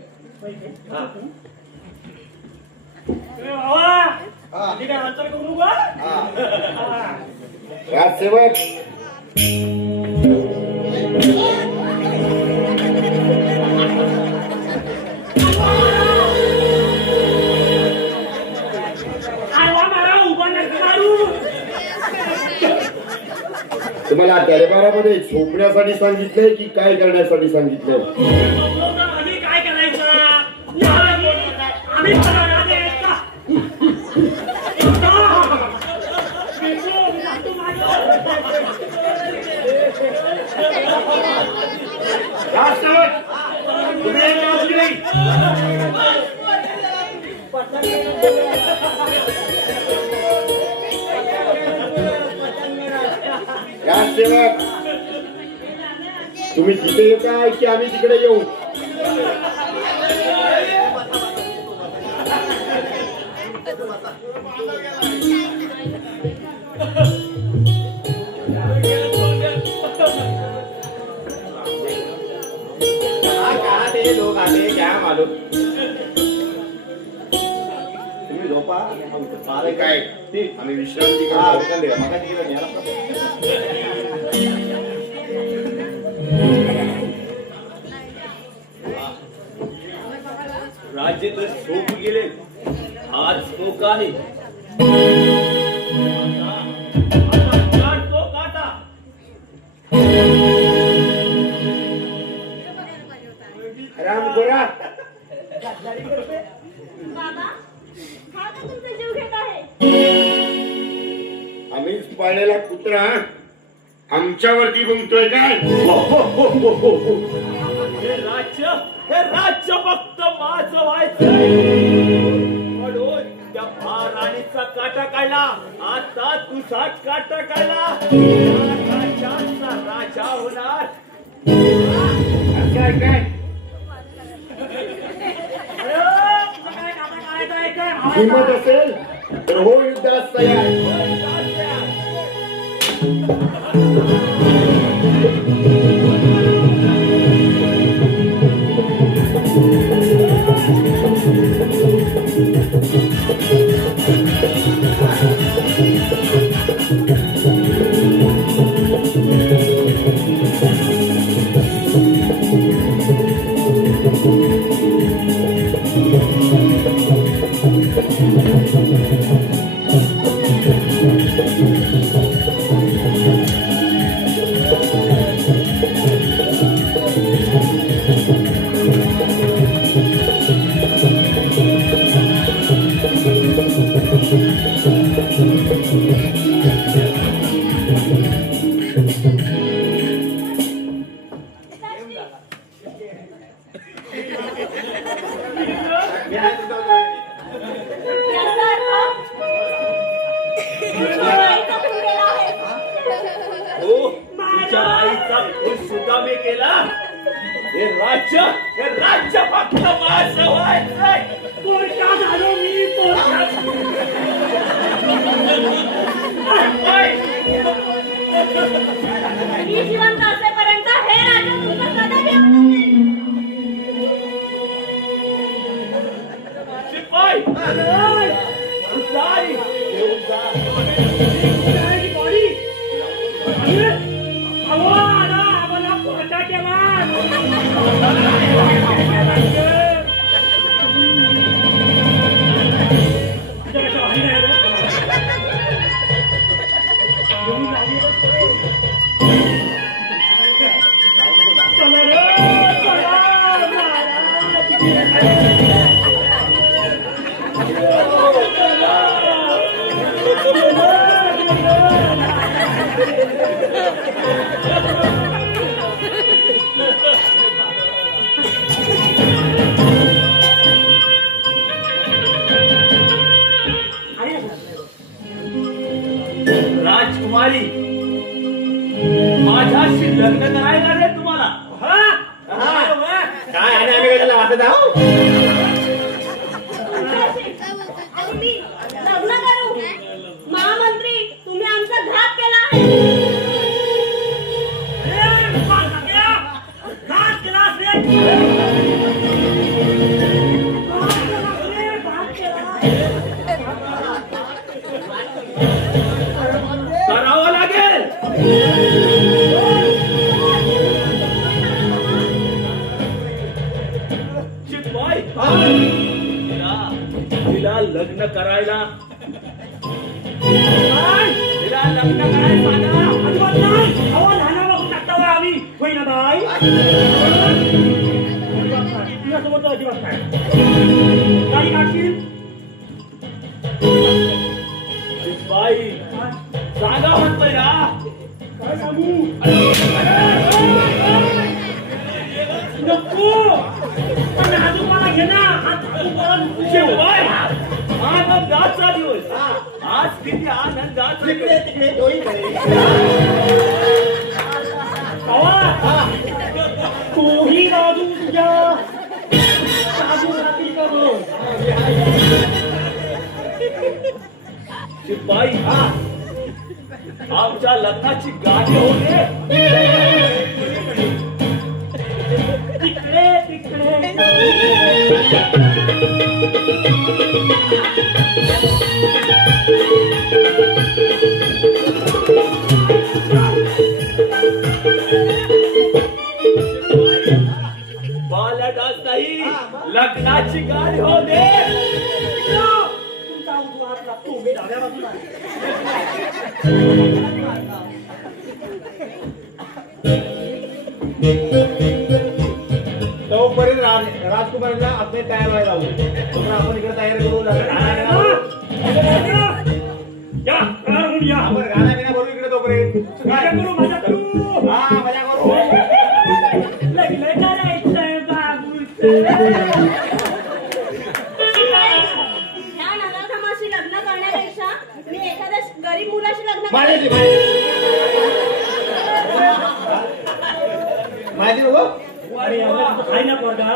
हा. ए बाबा, हा. ती काय हालचाल करू नको हा? हा. हा. राजसेवक, आवा मला उभा नाही मारू. तुम्हाला दरबारामध्ये झोपण्यासाठी सांगितलंय की काय करण्यासाठी सांगितलंय? आम्ही काय करायचं? आम्ही फराळा द्यायचा. राजसेवक, तुम्ही एक वाजली नाही. राजसेवक, तुम्ही तिथे येताय की आम्ही तिकडे येऊ? लोक आले घ्या मालूम. तुम्ही झोपा. आम्ही काय आम्ही विश्रांती हा, करतो. उचल दे. मगाशी गेलं न्यायला. राज्य तर झोप गेले, आज झोप आहे. राम गोरा, बाबा हा का तुमचा जीव घेत आहे? आम्हीच पाळलेला कुत्रा आमच्यावरती गुंतोय काय? हे राज्य फक्त माझं व्हायचं म्हणून त्या महाराणीचा काटा काढला. आता तुझा काटा काढला. राजाचा राजा होणार. काय काय हिंमत असेल तर हो युद्धास तयार. कमी केला. हे राज्य फक्त माझं व्हायचंय. पोरका झालो मी पोरका. मी जिवंत असेपर्यंत हे राज्य तुमचं कदापि होणार नाही. शिपाई उतारी घेऊन जा. बॉडी अहो आला आम्हाला पोरका केला. चला रे चला राजकुमारी माझ्याशी लग्न करायला रे तुम्हाला. काय आणि आम्ही कशाला वाटत आहोत? आणि मी लग्न करू. महामंत्री तुम्ही आमचा घात केला आहे. करावं लागेल. शिपाई तिला लग्न करायला सांगा. अजिबात नाही. अहो लहाना बघून टाकता हो आम्ही होई ना बाई. तुझ्यासमोर तर अजिबात नाही. गाडी काढशील शिपाई सांगा म्हणतोय ना. काय सांगू. नको पण अजून मला घे ना. हात हातून मला नको. शिपाई आनंदाचा दिवस. आज किती आनंदाचा तिकडे तिकडे दोन्हीकडे. भावा, तोही बाजू तुझ्या बाजू राहतील का बघ. शिपाई आमच्या लग्नाची गाठी होते. तिकडे तिकडे बालडास नाही लग्नाची गाडी होते. तुमचा उजवा हात लागतो मी डाव्या बाजूला आहे. तोपर्यंत राजकुमारीला आपले तयार व्हायला लावू. तोपर्यंत आपण इकडे तयार करू. या तयार होऊन या. आपण गाणं बिना भरू इकडे तोपर्यंत. मजा करू मजा करू. हा मजा करू. लग्न करायचंय बाबूचं. ह्या नराधमाशी लग्न करण्यापेक्षा मी एखाद्या गरीब मुलाशी लग्न माहिती माहिती नको. अरे एवढं आहे ना पोरगा.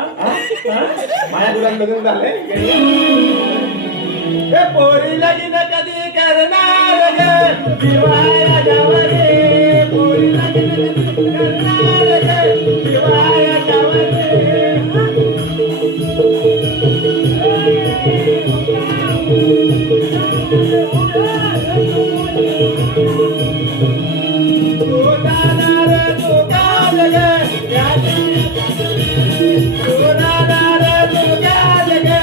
माझ्या दुरात लग्न झालंय. हे पोरी लगीन कधी करणार ग दिवाळ्या जावरे. पोरी लगीन कधी करणार ग दिवाळ्या जावरे. तू जाणार तू काल ग तू जाणार तू काल ग.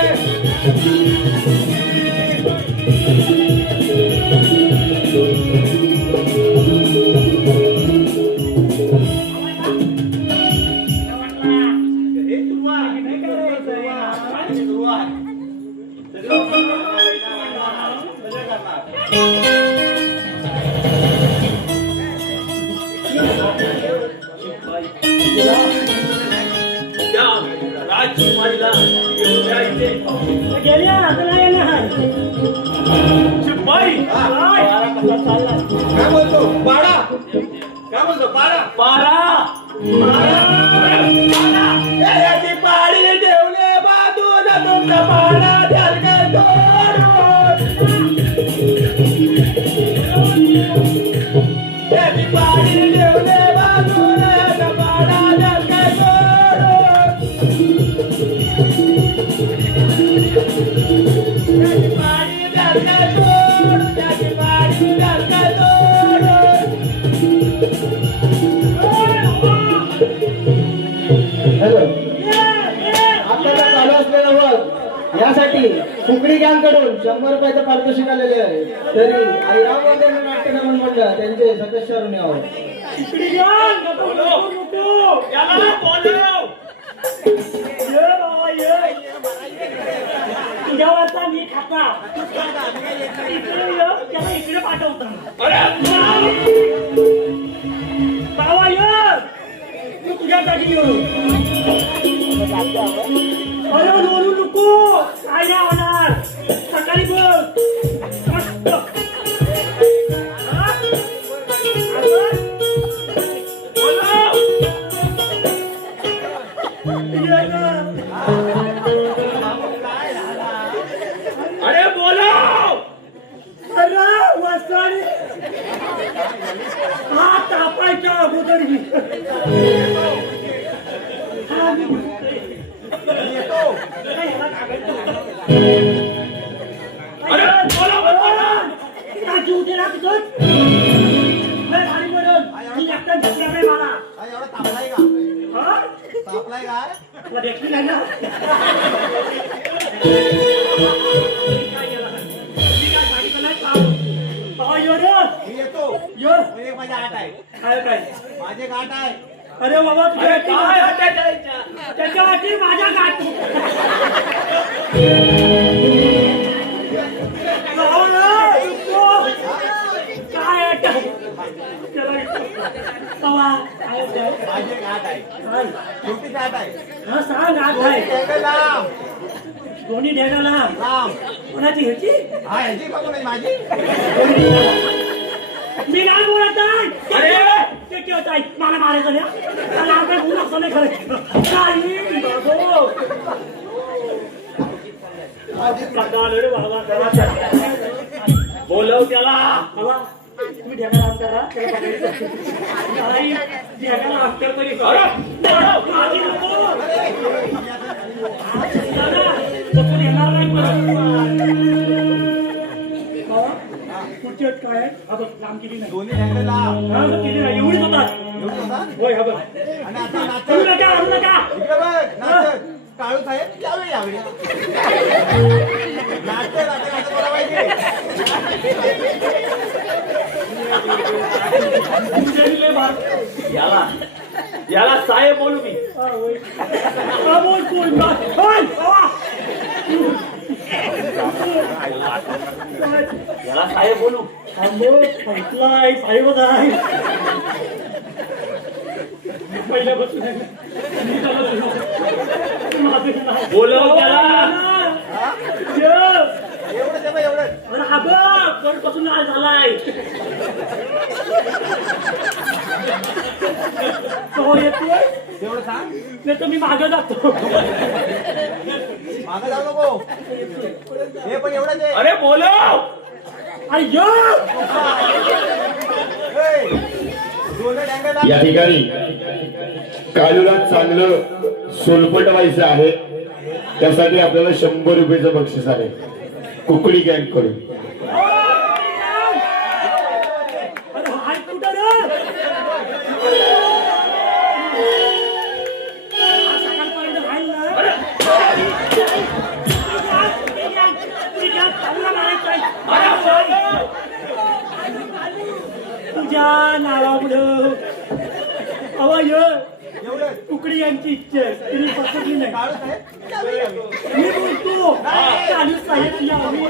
त्या राजकुमारीला घेऊन जायचे. गेल्या आता नाही येणार. शिपाई पारा कसा चालला? काय बोलतो पाडा? काय बोलतो पाडा? पारा पाडा यांच्यासाठी कुकडी गँगकडून 100 रुपयाचं पारितोषिक आलेले आहे. तरी आईराम वंदन नाट्यगमन मंडळ त्यांचे सदस्य ऋणी आहोत. इकडे या, नको, नको, नको. याला बोलव. ये बाबा, ये. तुझ्यावरचा मी खाता. इकडे ये, त्याला इकडे पाठवतो. बाबा ये, तू तुझ्यासाठी येऊ. अरे बोलू नको, काय नाही होणार. सकाळी बोल. मस्त. हा? असं? बोलव. ये ना. अरे बोलव. अरे वसाडी. हा तापायच्या अगोदर मी. हा, मी अरे बोलव, बोलव. राजू उद्या लागतोच. लय भारी बनल. मी एकटा झटणार नाही मला. एवढा तापलाय का? हा? तापलाय का? तुला देखली नाही ना? काय केलं? मी काय भारी बनाय खाऊ. बाबा ये रे. मी येतो. ये. म्हणजे माझी आठ आहे. काय काय? माझे गाठ आहे. अरे बाबा अरे तुझ्या काय अटॅच त्याच्यावरती माझ्या गाठ. काय अटॅच? त्याला बाबा काय अटॅच? माझे गाठ आहे. काय? छोटी गाठ आहे. हा सांग गाठ आहे. ढेकळ लांब. दोन्ही ढेगाला लांब. कोणाची ह्याची? हा ह्याची का कोणाची? माझी. मी नाही बोलत आहे. अरे! ते केवत आहे. मला मारायचं नाही. त्याला आपण गुन्हा असं नाही करायचं. काही बाबो. प्रकार रे बाबा करा. बोलव त्याला. बाबा तुम्ही ढेगाला आम करा. त्याला बघायचं. काही ढेगाला आफ्टर तरी अरे! बोलव. माझी नको. दादा, बसून येणार नाही बाबा, पुढची अट काय आहे? हा बघ, लांब केली नाही. दोन्ही ढेकळ लांब. हा बघ, केली नाही. एवढीच होतात. एवढं होता? होय, हा बघ. आणि आता नाचत. हलू नका, हलू नका. इकडे बघ. नाचत. काळू साहेब यावे यावे. नाचत नाचत मला पाहिजे. तुझ्याही लय भार. याला याला साहेब बोलू मी. हा, होय. हा, बोल, बोल, बोल. होय, बाबा. याला साहेब बोलू. थांबो, फैसलाय, साहेबच आहे. पहिल्यापासून आहे. मी त्याला बोललो. माझं नाही. बोलव त्याला. ये. एवढं दे बा, एवढं. अरे हा बघ, कोणपासून नाही झालाय. तो येतोय. एवढं सांग. नाही तर मी मागं जातो. मागं जाऊ नको. हे पण एवढंच आहे. अरे बोलव. अरे ये. हे, दोन्ही ढेकळ लांब. या ठिकाणी कालूला चांगलं सोलपट व्हायचं आहे. त्यासाठी आपल्याला 100 रुपयाचं बक्षीस आहे कुकडी गँग कडून. अरे हाय कुठं रे? आज सकाळपर्यंत राहील ना? तुझ्या चांगला मारायचंय. तुझ्या नावामुळं अवा ये. एवढं. कुकडी यांची इच्छा आहे. तुम्ही पसरली नाही. काळू साहेब यावे यावे. मी बोलतो चालू साहेब यावी.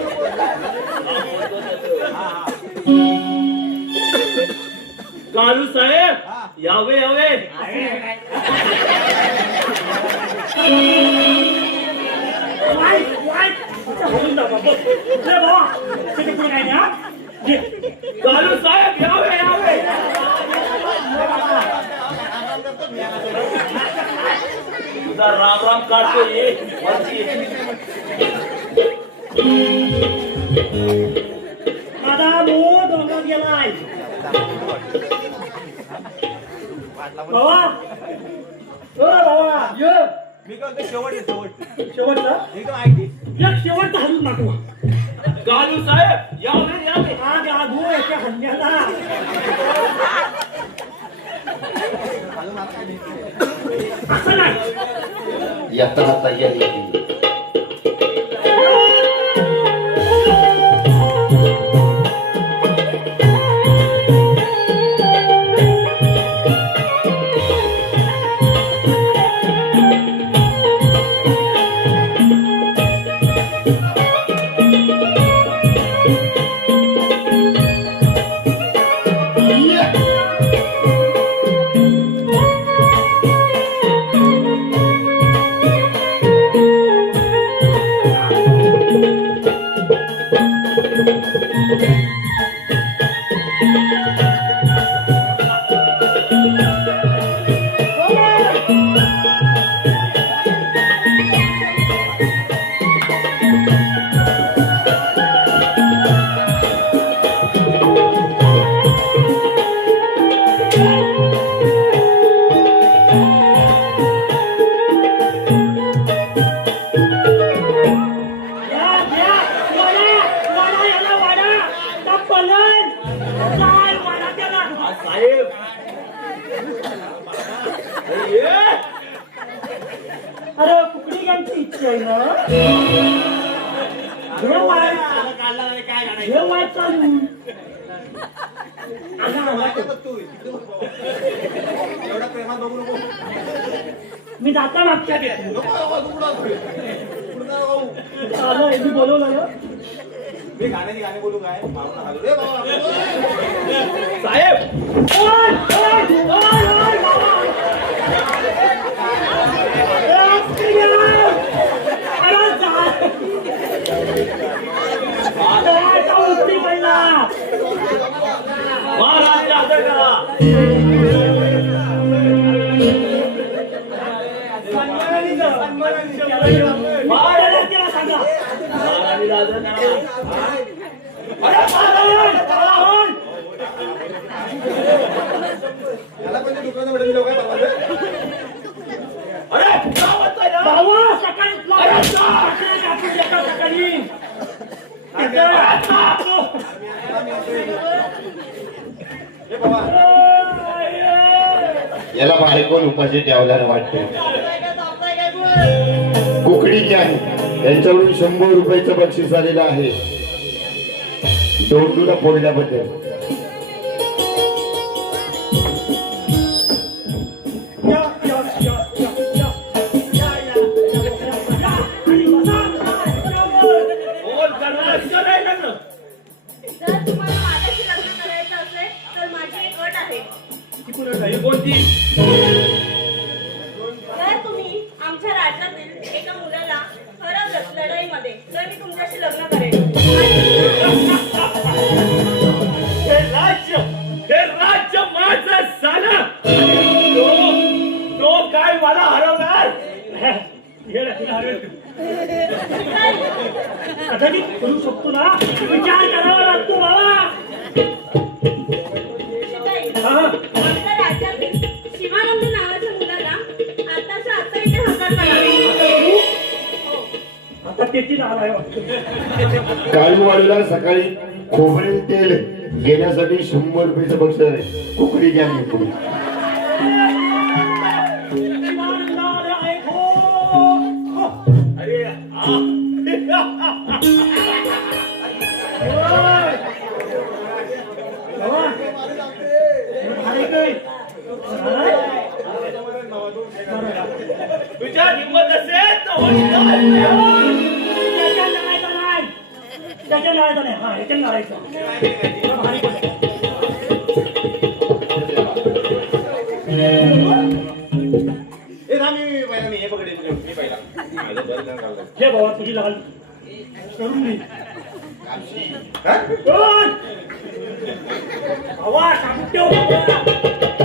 कालू साहेब हा. यावे यावे. वाईट वाईट बोलून जा बाबा. रे बाबा त्याच्या पुढे काय नाही हा? घे. कालू साहेब यावे यावे. तुझा राम राम काढतो ये वरती ये. दादा मो डोंगरात गेलाय. बाबा ओ बाबा ये. मी काय म्हणतो, शेवट आहे, शेवट. शेवटचा एकदम ऐकते. एक शेवटचा हलून नको. कालू साहेब यावे यावे. हा गागू याच्या हल्ल्याला. अजून मला काय नाही. असं नाही. यात्रा तयारी. यो! साहेब अरे कुकडी यांची इच्छा आहे ना हे वाईट चालू एवढा प्रेमात बघू नको. मी जाता मागच्या घेतो मी मी बोलवलं गाण्याची गाणी बोलू काय बाबा हलू रे बाबा. साहेब महाराज जास्त करा. महाराजांना सांगा महाराज जास्त करा. याला पण ते दुकानात भेटले लोक आहे अरे काय म्हणताय ना? बाबा सकाळी हे बाबा याला बाहेर कोण उपाशी ठेवल्यानं वाटते कुकडी गॅंग यांच्याकडून 100 रुपयाचं बक्षीस आलेलं आहे दोंडूला फोडल्याबद्दल. बोल करणार का नाही लग्न? जर तुम्हाला माझ्याशी लग्न करायचं असेल तर माझी एक अट आहे. ही कोणती? जर तुम्ही आमच्या राज्यातील एका मुलाला हरवलं लढाईमध्ये तर मी तुमच्याशी लग्न करेन. हे राज्य माझं झालं. तो काय मला हरवणार? कदाचित करू शकतो ना विचार करावा लागतो बाबा. शिकाई, आमच्या राज्यातील शिवानंद नावाच्या मुलाला आताच्या आता इथे हजर करा. आता त्याची नाव आहे वाटतं. काळूवाडीला सकाळी खोबरेल तेल घेण्यासाठी 100 रुपयाचं बक्षीस आहे कुकडी गॅंग कडून. अरे तुझ्या हिंमत असेल तर त्याच्या लढायचं नाही हा ह्याच्या लढायचं हे ना मी पहिला मी हे पकडे मी पहिला जे बाबा तुझी लहान करून मी हा? बाबा सांगून ठेव.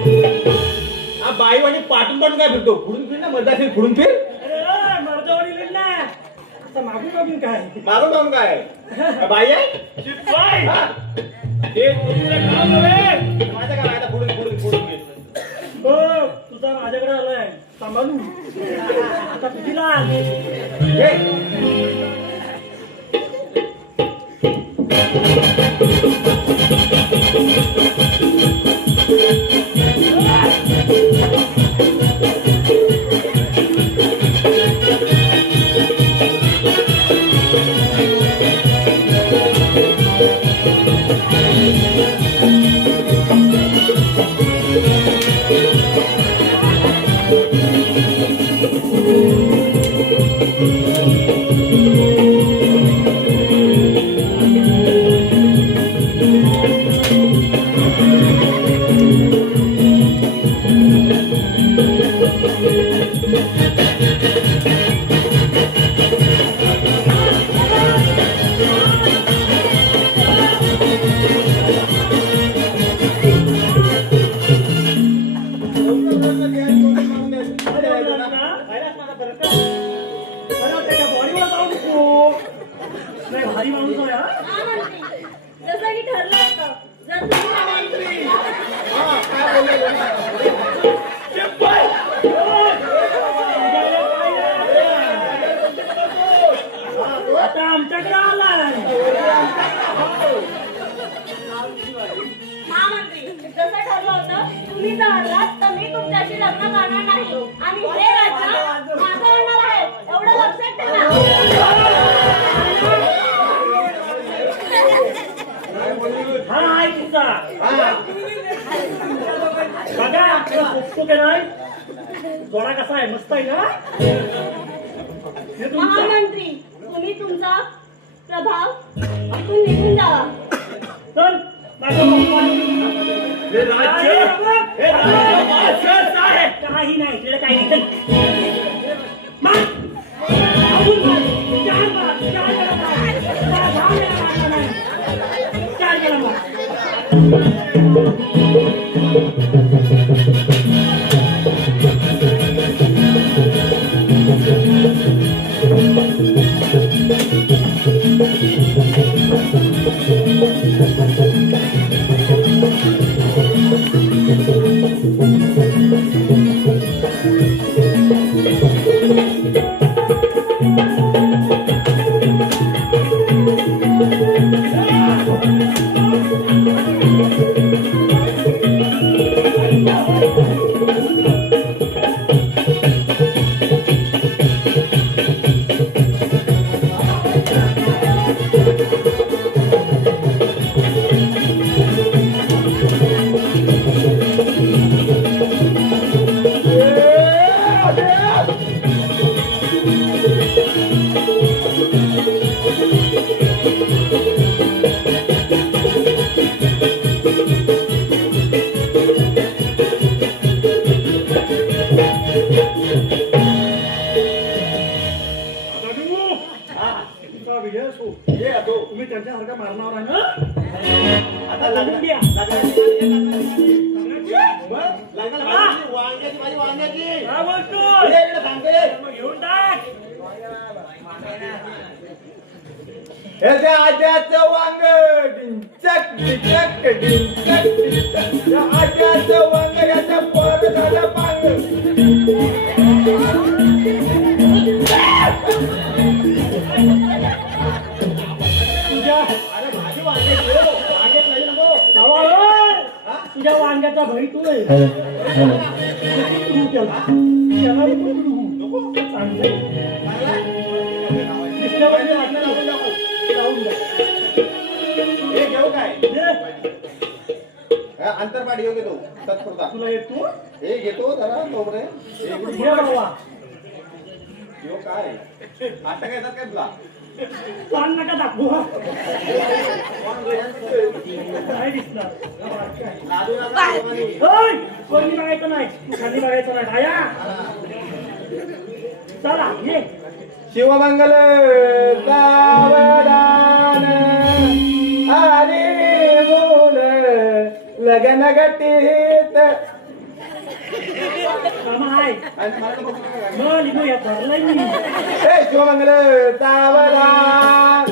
हा बाईवाणी पाठून पाठून काय फिरतो फुडून फिर ना मधला फिर फुडून फिर अरे मर्दावडी लढला आता मागून मागून काय मारून जाऊन काय हा बाई आहे शिपाई हा? हे तुमचं काम नव्हे. माझ्या काय आता फुडून फुडून फुडून फिर बघ तुझा माझ्याकडे आलाय सांभाळू आता तुझी लहान हे Thank you. शिपाई! आता आमच्याकडे आलाय महामंत्री जसं ठरलं होतं तुम्ही जर हरलात तर मी तुमच्याशी लग्न करणार नाही आणि हे राज्य माझं होणार आहे एवढं लक्षात ठेवा. हा आहे तुमचा बघा पुस्तक आहे नाही जोडा कसा आहे मस्त आहे ना हे तुमचा महामंत्री तुम्ही तुमचा प्रभाव इथून निघून जावा. चल माझं हे राज्य माझंच आहे. काही नाही तिला काही नाही मार. अजून मार. चार मार. चार वेळा मार. चार वेळा मारला नाही. चार वेळा मार. तुम्ही त्यांच्यासारखा मारणार आहे ना आता लग्न घ्या वांग्याची भाजी वांग्याची काय बोलतोय? ये इकडे सांगते मग घेऊन टाक ह्याच्या आज्याचं वांग डिंचक डिचक डिंचक डिचक त्या आज्याचं वांग याच्या पोरात झालं पांग तुझ्या अरे भाजी वांग्याची हो, वांग्यात नाही नको जावा, ओय. तुझ्या वांग्याचा भाई तू आहे तू त्याला नको चांगलं कृष्णावरती वाटणं लावून टाकू. लावून द्या. हे घेऊ काय दे. अंतरपाठ घेऊ घेतो तत्पुरता तुला येतो हे घेतो जरा तोपर्यंत हे इकडून घे बाबा घेऊ काय आता काय येतात काय तुला पान नका दाखवू हा. नाही दिसणार लादू नका लोकांनी. ओय, कोणी बघायचं नाही तू खाली बघायचं नाही आया चला ये शिवमंगल सावधान आली मूल लगन गटीत कामा आहे आणि मला नको सांगा काय. मग निघूया धरलंय मी हे शिवमंगल सावधान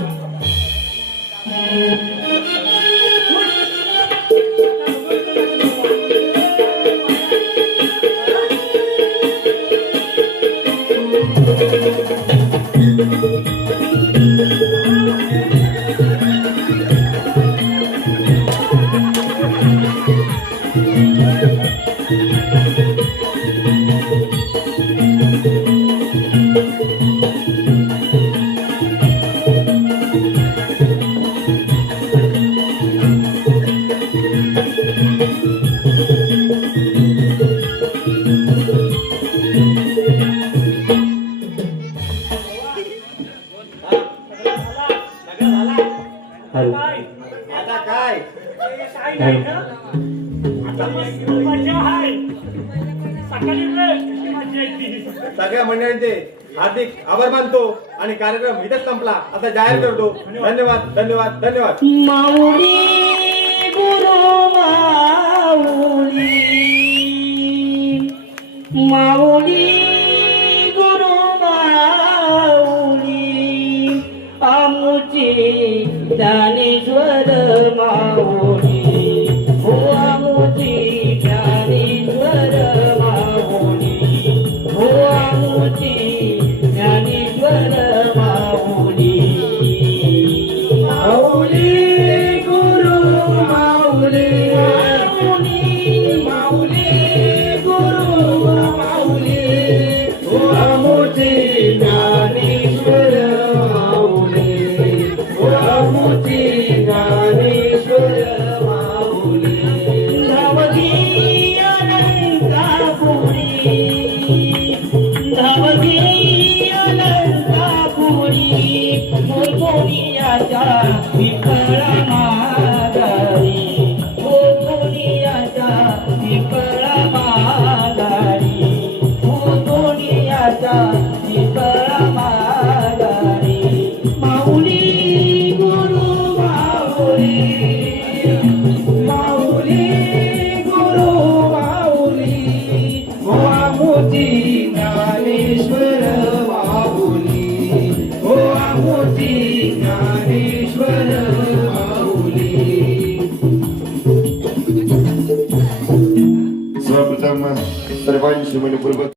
काय आता काय काय नाही ना आता मस्त मजा आहे सकाळी वेळ कशी मजा येते सगळ्या मंडळींचे हार्दिक आभार मानतो आणि कार्यक्रम इथेच संपला आता जाहीर करतो धन्यवाद धन्यवाद धन्यवाद माऊली गुरु माऊली माऊली गुरु माऊली आमुची ज्ञानेश्वर माऊली माऊली गुरु माऊली ओ मोठे ज्ञानेश्वर माऊली ओ मोठे ज्ञानेश्वर माऊली धावगी अनंतापुरी धावगी अनंतापुरी मोरकोनियाच्या विठ्ठला माघारी मोरकोनियाच्या विठ्ठला माघारी मोरकोनियाच्या विठ्ठला माघारी माऊली गुरु माऊली माऊली गुरु माऊली ओ मोठी ज्ञानेश्वर माऊली ओ मोठी ज्ञानेश्वर माऊली सर्वप्रथम सर्वांशी मनपूर्वक